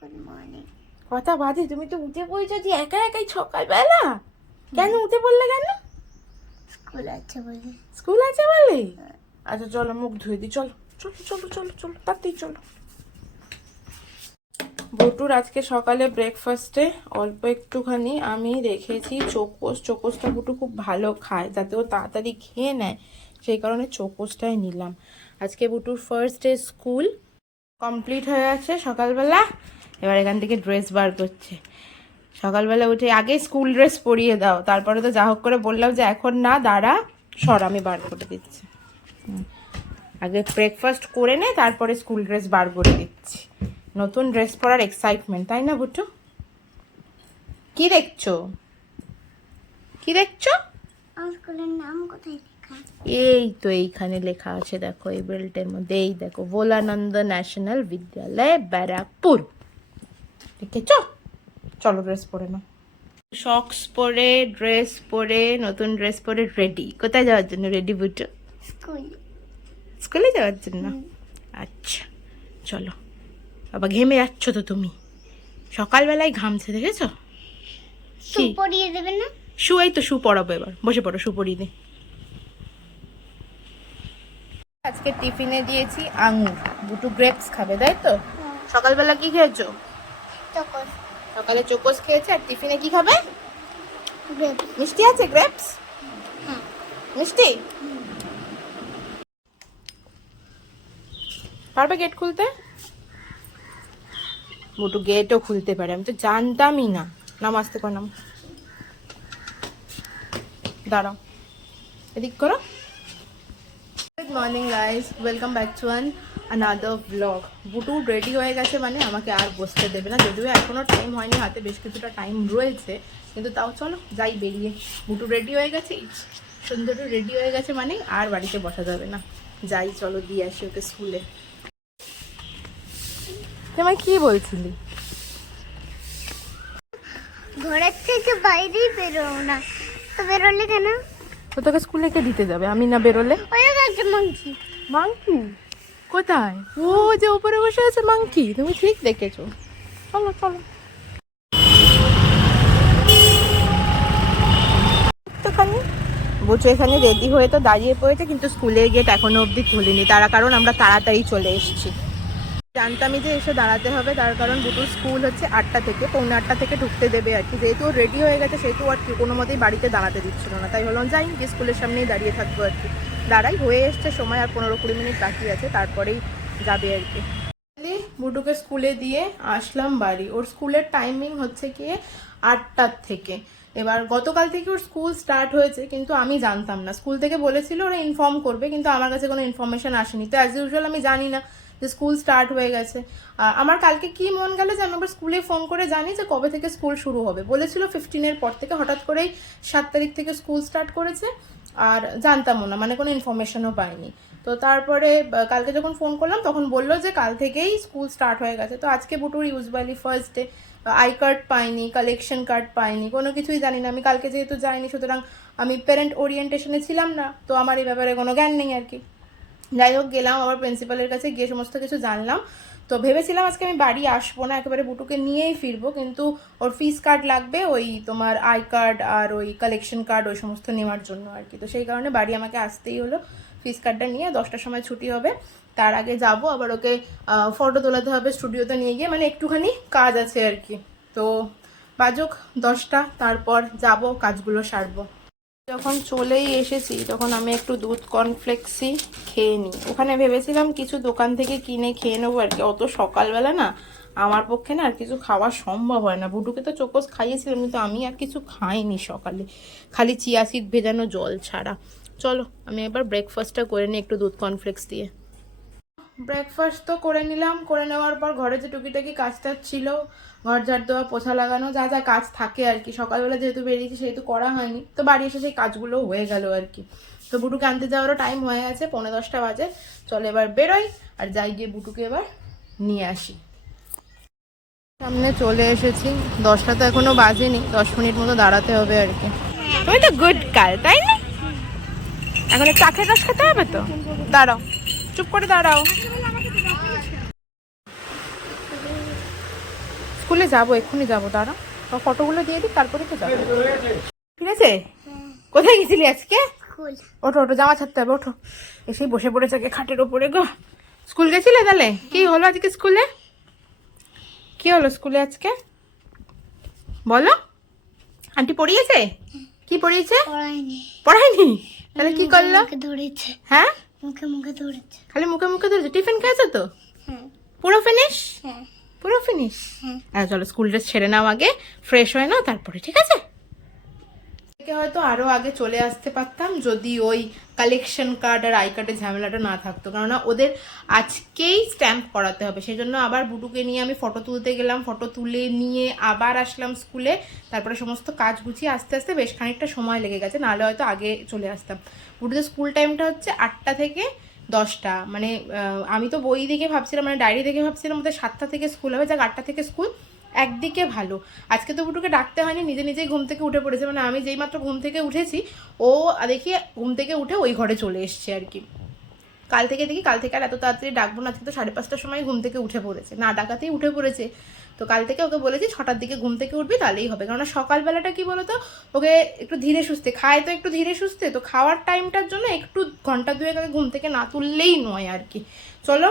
Good morning কথা বাজে তুমি তো উঠে পড়েছো যে একা একাই সকালবেলা? কেন উঠে পড়লে কেন? স্কুল আছে বলে। স্কুল আছে বলে? আচ্ছা চলো মুখ ধুয়ে দিই। চলো চলো চলো চলো চলো তাড়াতাড়ি চলো। বটুর আজকে সকালে ব্রেকফাস্টে অল্প একটুখানি আমি রেখেছি চোকোস চোকোসটা বুটু খুব ভালো খায় যাতে ও তাড়াতাড়ি খেয়ে নেয়। সেই কারণে চোকোসটাই নিলাম। আজকে বুটুর ফার্স্ট ডে স্কুল কমপ্লিট হয়ে আছে সকালবেলা। এবার এখান থেকে ড্রেস বার করছে। সকালবেলা উঠে আগে স্কুল ড্রেস পরিয়ে দাও তারপরে তো যা হোক করে বললাম যে এখন না দাঁড়া সর আমি বার করে দিচ্ছি। আগে ব্রেকফাস্ট করে নে তারপরে স্কুল ড্রেস বার করে দিচ্ছি। নতুন ড্রেস পরার এক্সাইটমেন্ট তাই না বুটু কি দেখছ? কি দেখছ? স্কুলের নাম কোথায় এই তো এইখানে লেখা আছে দেখো এই বেল্টের মধ্যে। এই দেখো ভোলানন্দ ন্যাশনাল বিদ্যালয় ব্যারাকপুর। দেখেছ? চলো ড্রেস পরে নাও। শক্স পরে ড্রেস পরে নতুন ড্রেস পরে রেডি কোথায় যাওয়ার জন্য রেডি বুটো স্কুল স্কুলে যাওয়ার জন্য? আচ্ছা চলো। বাবা ঘেমে যাচ্ছ তো তুমি। সকালবেলায় ঘামছে দেখেছ? শু পরিয়ে দেবে না? শু এই তো শু পরাবো এবার। বসে পড়ো শু পরিয়ে দে। আজকে টিফিনে দিয়েছি আঙুর। দুটো গ্রেপস খাবে তাই তো? সকালবেলা কি খেয়েছো? সকালে চোকোস খেয়েছে আর টিফিনে কি খাবে? মিষ্টি আছে গ্রেপস? মিষ্টি? পারবে গেট খুলতে? মোটু গেটও খুলতে পারে আমি তো জানতামই না। নাম আসতে কর নাম দাঁড়াও। এদিক করো। Good morning guys welcome back to an another blog Butu ready হয়ে গেছে মানে আমাকে আর বসতে দেবে না। যদিও এখনও টাইম হয়নি হাতে বেশ কিছুটা টাইম রয়েছে। কিন্তু তাও চলো যাই বেরিয়ে। বুটু রেডি হয়ে গেছে সুন্দর রেডি হয়ে গেছে মানে আর বাড়িতে বসা যাবে না। যাই চলো দিয়ে আসি ওকে স্কুলে তোমায় কি বলছিলি? ঘরের থেকে বাইরেই বেরোও না। তো বেরোলে কেন? তো তোকে স্কুলে কে দিতে যাবে? আমি না বেরোলে মাংকি মাংকি কোথায়? ও, যে উপরে বসে আছে মাংকি, তুমি ঠিক দেখেছ। চলো চলো। বুঝছ এখানে রেডি হয়ে তো দাঁড়িয়ে পড়েছে, কিন্তু স্কুলের গেট এখনও অবধি খুলিনি। তার কারণ আমরা তাড়াতাড়ি চলে এসেছি। জানতামই যে এসে দাঁড়াতে হবে, তার কারণ দুটো স্কুল হচ্ছে আটটা থেকে, পৌনে আটটা থেকে ঢুকতে দেবে আর কি। যেহেতু রেডি হয়ে গেছে, সেহেতু আর কোনো মতেই বাড়িতে দাঁড়াতে দিচ্ছিল না। তাই বললাম যাই স্কুলের সামনেই দাঁড়িয়ে থাকব আর কি। দাঁড়াই হয়ে এসছে, সময় আর পনেরো কুড়ি মিনিট বাকি আছে, তারপরেই যাবে আর কি। বুটুকে স্কুলে দিয়ে আসলাম বাড়ি। ওর স্কুলের টাইমিং হচ্ছে গিয়ে আটটার থেকে। এবার গতকাল থেকে ওর স্কুল স্টার্ট হয়েছে, কিন্তু আমি জানতাম না। স্কুল থেকে বলেছিল ওরা ইনফর্ম করবে, কিন্তু আমার কাছে কোনো ইনফরমেশন আসেনি। তো অ্যাজ ইউজুয়াল আমি জানি না যে স্কুল স্টার্ট হয়ে গেছে। আমার কালকে কি মন গেল যে আমি আবার স্কুলে ফোন করে জানি যে কবে থেকে স্কুল শুরু হবে। বলেছিল ফিফটিনের পর থেকে, হঠাৎ করেই সাত তারিখ থেকে স্কুল স্টার্ট করেছে। আর জানতামও না মানে কোনো ইনফরমেশনও পাইনি। তো তারপরে কালকে যখন ফোন করলাম, তখন বলল যে কাল থেকেই স্কুল স্টার্ট হয়ে গেছে। তো আজকে বুটুর ইউজ ইউজবালি ফার্স্ট ডে আই কার্ড পাইনি কালেকশন কার্ড পাইনি, কোনো কিছুই জানি না। আমি কালকে যেহেতু যাইনি, সুতরাং আমি প্যারেন্ট ওরিয়েন্টেশনে ছিলাম না, তো আমার এই ব্যাপারে কোনো জ্ঞান নেই আর কি। যাই হোক, গেলাম আবার প্রিন্সিপালের কাছে, গিয়ে সমস্ত কিছু জানলাম। তো ভেবেছিলাম আজকে আমি বাড়ি আসব না, একেবারে বুটুকে নিয়েই ফিরবো, কিন্তু ওর ফিস কার্ড লাগবে, ওই তোমার আই কার্ড আর ওই কালেকশন কার্ড ওই সমস্ত নেওয়ার জন্য আর কি। তো সেই কারণে বাড়ি আমাকে আসতেই হলো ফিস কার্ডটা নিয়ে। দশটার সময় ছুটি হবে, তার আগে যাব, আবার ওকে ফটো তোলাতে হবে স্টুডিওতে নিয়ে গিয়ে মানে একটুখানি কাজ আছে আর কি। তো বাজুক দশটা, তারপর যাব, কাজগুলো সারবো। যখন চলেই এসেছি, তখন আমি একটু দুধ কর্নফ্লেক্সই খেয়ে নিই। ওখানে ভেবেছিলাম কিছু দোকান থেকে কিনে খেয়ে নেব আর কি। অত সকালবেলা না আমার পক্ষে না আর কিছু খাওয়া সম্ভব হয় না। বুটুকে তো চোকস খাইয়েছিলাম, কিন্তু আমি আর কিছু খাইনি সকালে। খালি চিয়া সিড ভেজানো জল ছাড়া। চলো, আমি এবার ব্রেকফাস্টটা করে নিই একটু দুধ কর্নফ্লেক্স দিয়ে। ব্রেকফাস্ট তো করে নিলাম। করে নেওয়ার পর ঘরে যে টুকিটাকি কাজটা ছিল ঘর ঝাড় দেওয়া, পোছা লাগানো, যা যা কাজ থাকে আর কি। সকালবেলা যেহেতু বেরিয়েছি, সেহেতু করা হয়নি। তো বাড়ি এসে সেই কাজগুলো হয়ে গেল আর কি। তো বুটুকে আনতে যাওয়ারও টাইম হয়ে গেছে, পৌনে দশটা বাজে। চলো এবার বেরোই আর যাই গিয়ে বুটুকে এবার নিয়ে আসি। সামনে চলে এসেছি। দশটা তো এখনও বাজেনি, দশ মিনিট মতো দাঁড়াতে হবে আর কি। তো গুড কাল তাই না? এখন আখের রস খেতে হবে তো? দাঁড়াও, চুপ করে দাঁড়াও। স্কুলে যাব এক্ষুনি যাব দাঁড়া ফটোগুলো দিয়ে দিই তারপরে তো যাব। ঠিক আছে কোথায় গেছিলি আজকে? ওঠো ওঠো জামা ছাড়তে হবে ওঠো। এসেই বসে পড়েছে আগে খাটের ওপরে গো। স্কুল গেছিলে তাহলে? কি হলো আজকে স্কুলে? কি হলো স্কুলে আজকে? বলো। আন্টি পড়িয়েছে? কি পড়িয়েছে? পড়ায়নি। পড়ায়নি? তাহলে কি করল? ধরেছে। হ্যাঁ? মুখে মুখে ধরেছে। খালি মুখে মুখে ধরেছে। টিফিন খেয়েছো তো? হ্যাঁ। পুরো ফিনিশ হ্যাঁ। পুরো ফিনিশ হ্যাঁ চলো স্কুল ড্রেস ছেড়ে নাও আগে ফ্রেশ হয়ে নাও তারপরে ঠিক আছে? থেকে হয়তো আরও আগে চলে আসতে পারতাম যদি ওই কালেকশন কার্ড আর আই কার্ডের ঝামেলাটা না থাকতো। কেননা ওদের আজকেই স্ট্যাম্প করাতে হবে। সেই জন্য আবার বুটুকে নিয়ে আমি ফটো তুলতে গেলাম। ফটো তুলে নিয়ে আবার আসলাম স্কুলে তারপরে সমস্ত কাজ গুছিয়ে আস্তে আস্তে বেশ খানিকটা সময় লেগে গেছে। নাহলে হয়তো আগে চলে আসতাম। বুটুদের স্কুল টাইমটা হচ্ছে আটটা থেকে দশটা। মানে আমি তো বই দেখে ভাবছিলাম মানে ডায়েরি দেখে ভাবছিলাম ওদের সাতটা থেকে স্কুল হবে, যাক আটটা থেকে স্কুল একদিকে ভালো। আজকে তো বুটুকে ডাকতে হয়নি, নিজে নিজেই ঘুম থেকে উঠে পড়েছে। মানে আমি যেই মাত্র ঘুম থেকে উঠেছি, ও দেখি ঘুম থেকে উঠে ওই ঘরে চলে এসছে আর কি। কাল থেকে দেখি, কাল থেকে আর এত তাড়াতাড়ি ডাকবো না, আজকে তো সাড়ে পাঁচটার সময় ঘুম থেকে উঠে পড়েছে। না ডাকাতেই উঠে পড়েছে। তো কাল থেকে ওকে বলেছি ছটার দিকে ঘুম থেকে উঠবি, তাহলেই হবে। কারণ সকালবেলাটা কি বলতো? ওকে একটু ধীরে সুস্থে, খায় তো একটু ধীরে সুস্থে, তো খাওয়ার টাইমটার জন্য একটু ঘণ্টা দুয়েক আগে ঘুম থেকে না তুললেই নয় আর কি। চলো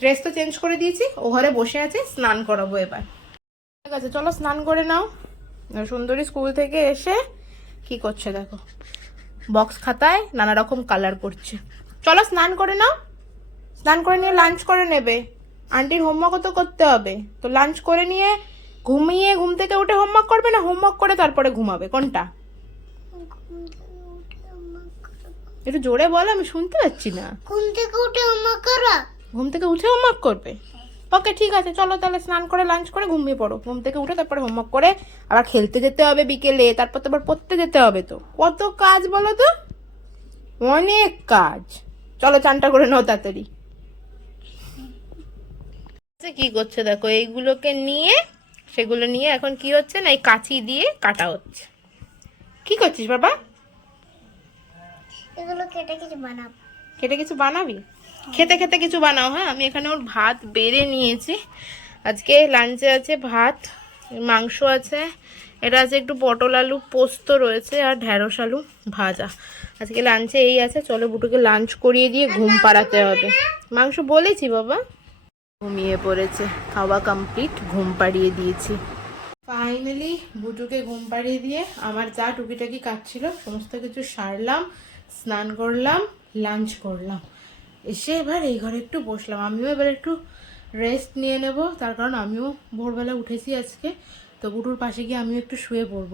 ড্রেস তো চেঞ্জ করে দিয়েছি, ও ঘরে বসে আছে, স্নান করাবো এবার। ঠিক আছে, চলো স্নান করে নাও। সুন্দরী স্কুল থেকে এসে কি করছে দেখো? বক্স খাতায় নানা রকম কালার করছে। চলো স্নান করে নাও। স্নান করে নিয়ে লাঞ্চ করে নেবে। আন্টির হোমওয়ার্কও তো করতে হবে। তো লাঞ্চ করে নিয়ে ঘুমিয়ে ঘুম থেকে উঠে হোমওয়ার্ক করবে না হোমওয়ার্ক করে তারপরে ঘুমাবে? কোনটা? একটু জোরে বল আমি শুনতে পাচ্ছি না। ঘুম থেকে উঠে আমা করা? ঘুম থেকে উঠে হোমওয়ার্ক করবে? ওকে ঠিক আছে চলো তাহলে স্নান করে লাঞ্চ করে ঘুমিয়ে পড়ো। ঘুম থেকে উঠে তারপরে হোমওয়ার্ক করে আবার খেলতে যেতে হবে বিকেলে তারপর তো আবার পড়তে যেতে হবে তো। কত কাজ বলো তো? অনেক কাজ। চলো চানটা করে নাও তাড়াতাড়ি। কি করছে দেখো এইগুলোকে নিয়ে সেগুলো নিয়ে এখন কি হচ্ছে না এই কাঁচি দিয়ে কাটা হচ্ছে। কি করছিস বাবা? এগুলো কেটে কিছু বানাবো। কেটে কিছু বানাবি? খেতে খেতে কিছু বানাও হ্যাঁ? আমি এখানে ওর ভাত বেড়ে নিয়েছি। আজকে লাঞ্চে আছে ভাত মাংস আছে এটা আছে একটু পটল আলু পোস্ত রয়েছে আর ঢ্যাঁড়স আলু ভাজা। আজকে লাঞ্চে এই আছে চলো বুটুকে লাঞ্চ করিয়ে দিয়ে ঘুম পাড়াতে হবে। মাংস বলেছি বাবা। ঘুমিয়ে পড়েছে। খাওয়া কমপ্লিট ঘুম পাড়িয়ে দিয়েছি। ফাইনালি বুটুকে ঘুম পাড়িয়ে দিয়ে আমার যা টুকিটাকি কাজ সমস্ত কিছু সারলাম, স্নান করলাম লাঞ্চ করলাম। এসে এবার এই ঘরে একটু বসলাম। আমিও এবার একটু রেস্ট নিয়ে নেব। তার কারণ আমিও ভোরবেলা উঠেছি আজকে। তো বুটুর পাশে গিয়ে আমিও একটু শুয়ে পড়ব।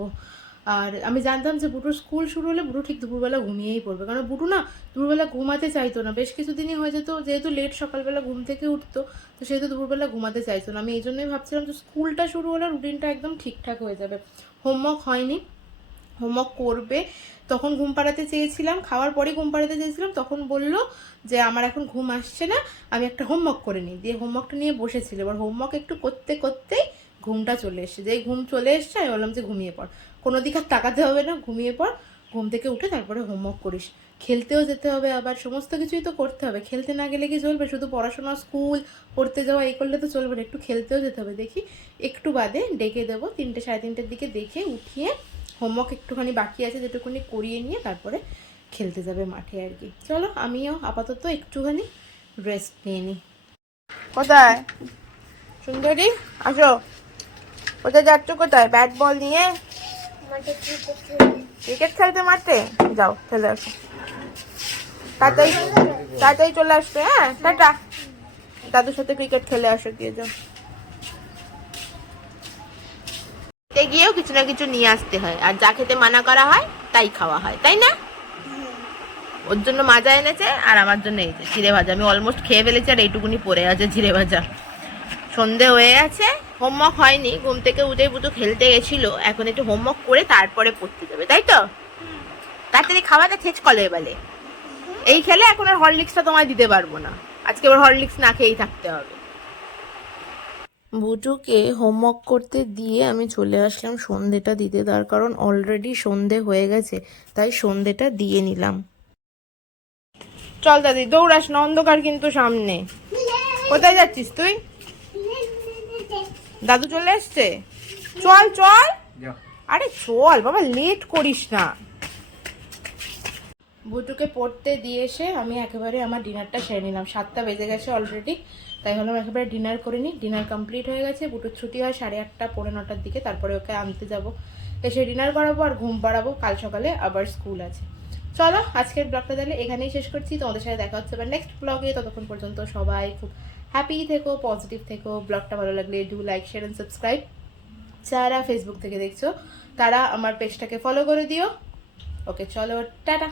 আর আমি জানতাম যে বুটুর স্কুল শুরু হলে বুটু ঠিক দুপুরবেলা ঘুমিয়েই পড়বে। কারণ বুটু না দুপুরবেলা ঘুমাতে চাইতো না। বেশ কিছুদিনই হয়ে যেত, যেহেতু লেট সকালবেলা ঘুম থেকে উঠতো, তো সেহেতু দুপুরবেলা ঘুমাতে চাইতো না। আমি এই জন্যই ভাবছিলাম যে স্কুলটা শুরু হলে রুটিনটা একদম ঠিকঠাক হয়ে যাবে। হোমওয়ার্ক হয়নি, হোমওয়ার্ক করবে। তখন ঘুম পাড়াতে চেয়েছিলাম, খাওয়ার পরে ঘুম পাড়াতে চেয়েছিলাম। তখন বলল যে, আমার এখন ঘুম আসছে না, আমি একটা হোমওয়ার্ক করে নিই। দিয়ে হোমওয়ার্কটা নিয়ে বসেছিল। এবার হোমওয়ার্ক একটু করতে করতেই ঘুমটা চলে এসছে। যেই ঘুম চলে এসছে, আমি বললাম যে, ঘুমিয়ে পড়। কোনো দিক আর তাকাতে হবে না ঘুমিয়ে পর ঘুম থেকে উঠে তারপরে হোমওয়ার্ক করিস। খেলতেও যেতে হবে আবার সমস্ত কিছুই তো করতে হবে। খেলতে না গেলে কি চলবে? শুধু পড়াশোনা স্কুল পড়তে যাওয়া এই করলে তো চলবে না। একটু খেলতেও যেতে হবে। দেখি একটু বাদে ডেকে দেবো। তিনটে সাড়ে তিনটের দিকে দেখে উঠিয়ে হোমওয়ার্ক একটুখানি বাকি আছে যেটুকুনি করিয়ে নিয়ে তারপরে খেলতে যাবে মাঠে আর কি। চলো আমিও আপাতত একটুখানি রেস্ট নিয়ে নিই। কোথায়? সুন্দরী আসো। কোথায় যাচ্ছ? কোথায়? ব্যাট বল নিয়ে? ক্রিকেট খেলতে মাঠে? যাও, খেলে আসো। তাড়াতাড়ি তাড়াতাড়ি চলে আসবে হ্যাঁ টাটা। দাদুর সাথে ক্রিকেট খেলে আসো, গিয়ে যাও। গিয়েও কিছু না কিছু নিয়ে আসতে হয়। আর যা খেতে মানা করা হয়, তাই খাওয়া হয়, তাই না? ওর জন্য মাজা এনেছে, আর আমার জন্য এই যে ভাজা। আমি অলমোস্ট খেয়ে ফেলেছি, আর এইটুকুনি পড়ে আছে জিরে ভাজা। সন্ধে হয়ে আছে হোমওয়ার্ক হয়নি ঘুম থেকে উঠে বুঝো খেলতে গেছিল। এখন একটু হোমওয়ার্ক করে তারপরে পড়তে যাবে তাই তো? তাড়াতাড়ি খাওয়াটা শেষ কলে বলে এই খেলে এখন আর হরলিক্সটা তোমায় দিতে পারব না। আজকে আবার হরলিক্স না খেয়েই থাকতে হবে। বুটুকে হোমওয়ার্ক করতে দিয়ে আমি চলে আসলাম। সন্ধেটা দিতে তার কারণ অলরেডি সন্ধে হয়ে গেছে তাই সন্ধেটা দিয়ে নিলাম। চল দাদি দৌড়াস না অন্ধকার কিন্তু সামনে। কোথায় যাচ্ছিস তুই? দাদু চলে এসছে? চল চল। আরে চল বাবা লেট করিস না। বুটুকে পড়তে দিয়ে এসে আমি একেবারে আমার ডিনারটা সেরে নিলাম। সাতটা বেজে গেছে অলরেডি তাই হলাম একেবারে ডিনার করে নিই ডিনার কমপ্লিট হয়ে গেছে বুটুর ছুটি হয় সাড়ে আটটা পৌনে নটার দিকে তারপরে ওকে আনতে যাব। এসে ডিনার করাবো আর ঘুম পাড়াবো কাল সকালে আবার স্কুল আছে। চলো আজকের ব্লগটা তাহলে এখানেই শেষ করছি। তোমাদের সাথে দেখা হচ্ছে এবার নেক্সট ব্লগে ততক্ষণ পর্যন্ত সবাই খুব হ্যাপি থেকো পজিটিভ থেকো ব্লগটা ভালো লাগলে do like share and subscribe যারা ফেসবুক থেকে দেখছ, তারা আমার পেজটাকে ফলো করে দিও। ওকে চলো, টাটা।